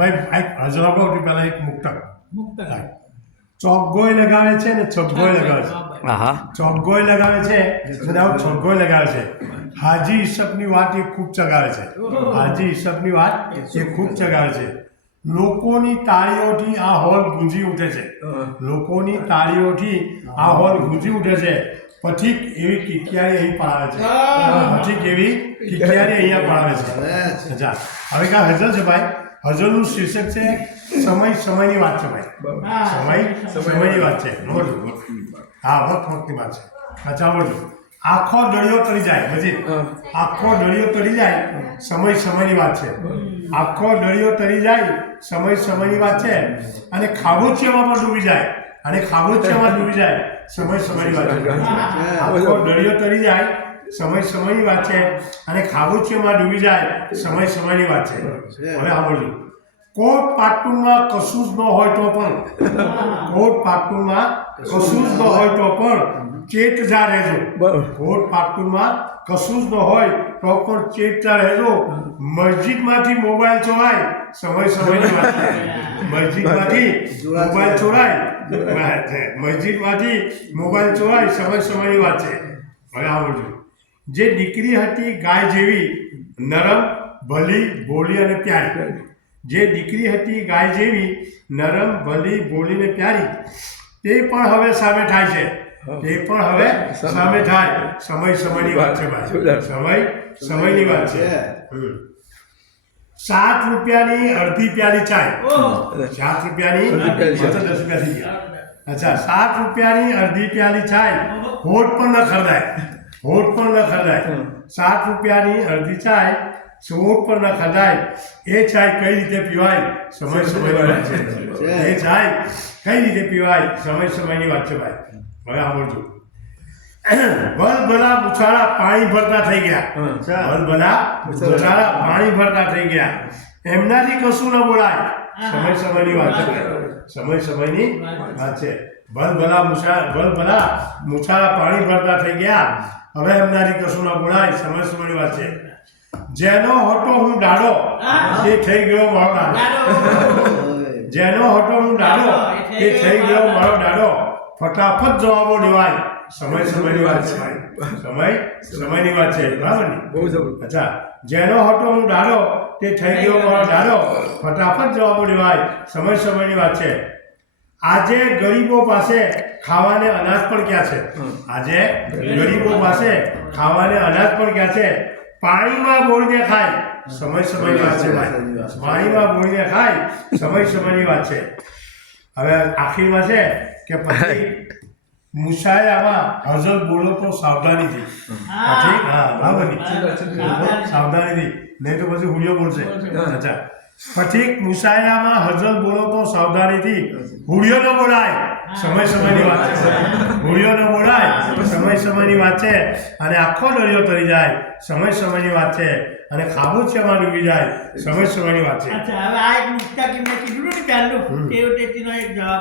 ભાઈ હજરાબાથી પહેલા એક મુક્તક ચોકગોય લગાવે છે ને છગ્ગોય લગાવે છે. ચોકગોય લગાવે છે અને આવું છગ્ગોય લગાવે છે. હાજી ઈસબની વાત એ ખૂબ ચગાવે છે. હાજી ઈસબની વાત એ ખૂબ ચગાવે છે. લોકોની તાળીઓથી આ હોલ ગુંજી ઉઠે છે. લોકોની તાળીઓથી આ હોલ ગુંજી ઉઠે છે. પથિક એવી કિકિયારી અહીં પડાવે છે. પથિક એવી કિકિયારી અહીંયા પડાવે છે. અચ્છા, હવે કાં હજર છે ભાઈ. હજરનું શીર્ષક છે સમય સમયની વાત છે ભાઈ. સમય સમયની વાત છે. હા, વખતની વાત છે. અચ્છા, બોલો. આખો દળિયો તરી જાય પછી આખો દળિયો તરી જાય સમય સમયની વાત છે. આખો દળિયો તરી જાય સમય સમયની વાત છે. અને ખાબોચિયામાં પણ ડૂબી જાય અને ખાબોચિયામાં ડૂબી જાય સમય સમયની વાત છે. આખો દળિયો તરી જાય સમય સમયની વાત છે અને ખાબોચિયામાં ડૂબી જાય સમય સમયની વાત છે. હવે સાંભળજો. કોટ પાટુમાં કશું જ ન હોય તો પણ કોટ પાટુમાં કશું જ ન હોય તો પણ ચેતજા રહેજો. કોટ પાટુમાં કશું જ ન હોય તો પણ ચેતજા રહેજો. મસ્જિદમાંથી મોબાઈલ ચોરાય સમય સમયની વાત છે. મસ્જિદમાંથી મોબાઈલ ચોરાય સમય સમયની વાત છે. હવે સાંભળજો. જે દીકરી હતી ગાય જેવી નરમ ભલી ભોળી અને પ્યારી. જે દીકરી હતી ગાય જેવી નરમ ભલી ભોળી અને પ્યારી તે પણ હવે સામે થાય છે. તે પણ હવે સામે થાય. સમય સમયની વાત છે ભાઈ. સમય સમયની વાત છે. 7 રૂપિયાની અડધી પ્યાલી ચાય. 7 રૂપિયાની 10 રૂપિયા થઈ ગયા. અચ્છા, 7 રૂપિયાની અડધી પ્યાલી ચાય હોઠ પણ ન ખરદાય. હોઠ પણ ન ખરદાય. 7 રૂપિયાની અડધી ચાય હોઠ પણ ન ખરદાય. એ ચાય કઈ રીતે પીવાય સમય સમયની વાત છે. એ ચાય કઈ રીતે પીવાય સમય સમયની વાત છે ભાઈ. હવે સાંભળજો. ભલભલા મુછાળા પાણી ભરતા થઈ ગયા. ભલભલા મુછાળા પાણી ભરતા થઈ ગયા. એમનાથી કશું ન બોલાય. સમય સમયની વાત છે. સમય સમયની વાત છે. ભલભલા મુછાળા પાણી ભરતા થઈ ગયા. હવે એમનાથી કશું ન બોલાય. સમય સમયની વાત છે. જેનો હતો હું ડાડો એ થઈ ગયો મારો ડાડો. જેનો હતો હું ડાડો એ થઈ ગયો મારો ડાડો. ફટાફટ જવાબો લેવાય. સમય સમયની વાત છે. સમય સમયની વાત છે. બરાબર ને? અચ્છા, જેનો હતો હું ડાડો તે થઈ ગયો મારો ડાડો. ફટાફટ જવાબો લેવાય. સમય સમયની વાત છે. આજે ગરીબો પાસે ખાવાને અનાજ પણ ક્યાં છે. આજે ગરીબો પાસે ખાવાને અનાજ પણ ક્યાં છે. પાણીમાં બોળીને ખાય. સમય સમયની વાત છે ભાઈ. પાણીમાં બોળીને ખાય. સમય સમયની વાત છે. હવે આખીરમાં છે કે પછી મુસાએ આમાં હજર બોલો તો સાવધાનીથી. ઠીક? હા, બરાબર. સાવધાનીથી, નહીં તો પછી હુડિયો બોલશે. અચ્છા, પછી મુસાયામાં હજર બોલો તો સાવધાનીથી. હુડિયો ન બોલાય. સમય સમયની વાત છે. હુડિયો ન બોલાય. સમય સમયની વાત છે. અને આખો દરિયો તરી જાય સમય સમયની વાત છે. અને ખાબોચિયામાં ડૂબી જાય સમય સમયની વાત છે. અચ્છા, હવે આ એક મુક્તા કે મેં કીધું ને ચાલુ તે એક જવાબ